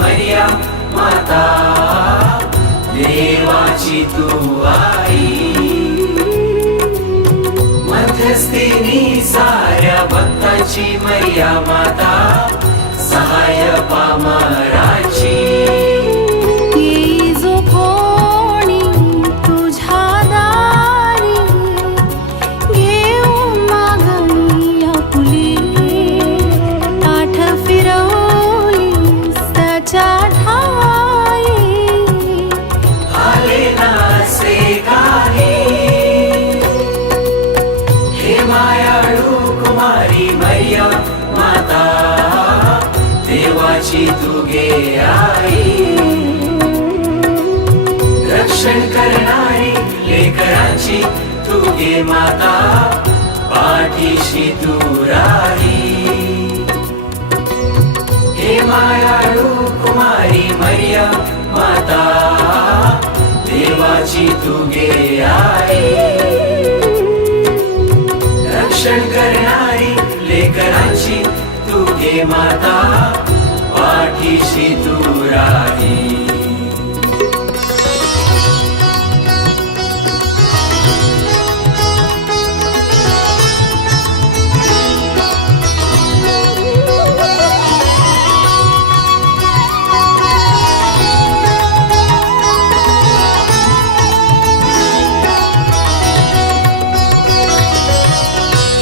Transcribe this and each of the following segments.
मरिया माता देवाची तू आई मध्यस्थिनी साऱ्या भक्तांची मरिया माता सहाय पामराची माता देवाची तुगे आई रक्षण करणारी लेकरांची तुगे माता पाठीशी तू राही हे मायाळू कुमारी मरिया माता देवाची तुगे आई रक्षण करणारी लेकरांची तुगे माता पाठीशी तू राही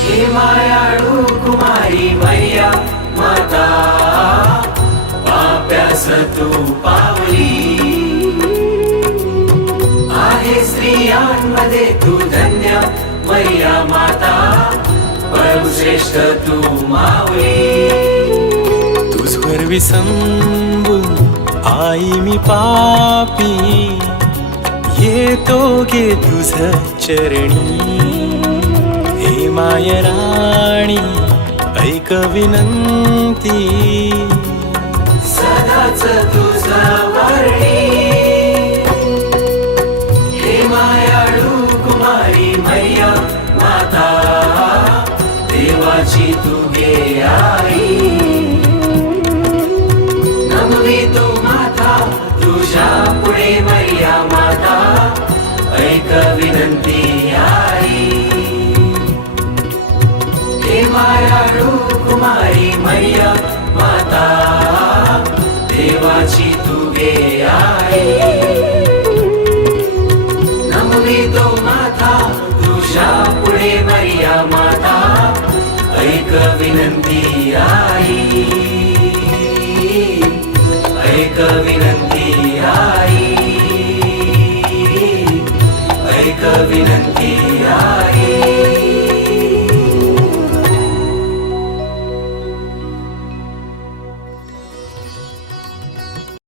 हे मायाळू कुमारी मरिया माता पाप्यास तू पावली आहे स्त्रियांमध्ये तू धन्य मरिया माता परमश्रेष्ठ तू मावली तुझवर विसंबून आई मी पापी येतो गे तुझ चरणी हे मायराणी ऐक विनंती सदाच तुझा वर्णी हे मायाळू कुमारी मरिया माता देवाची तुगे आई नमवी तू माता तुझ्या पुढे मरिया माता ऐक विनंती आई हे मायाळू कुमारी मरिया माता देवाची तुगे आई नमवी तो माता तुझ्या पुढे मरिया माता ऐक विनंती आई ऐक विनंती आई ऐक विनंती आई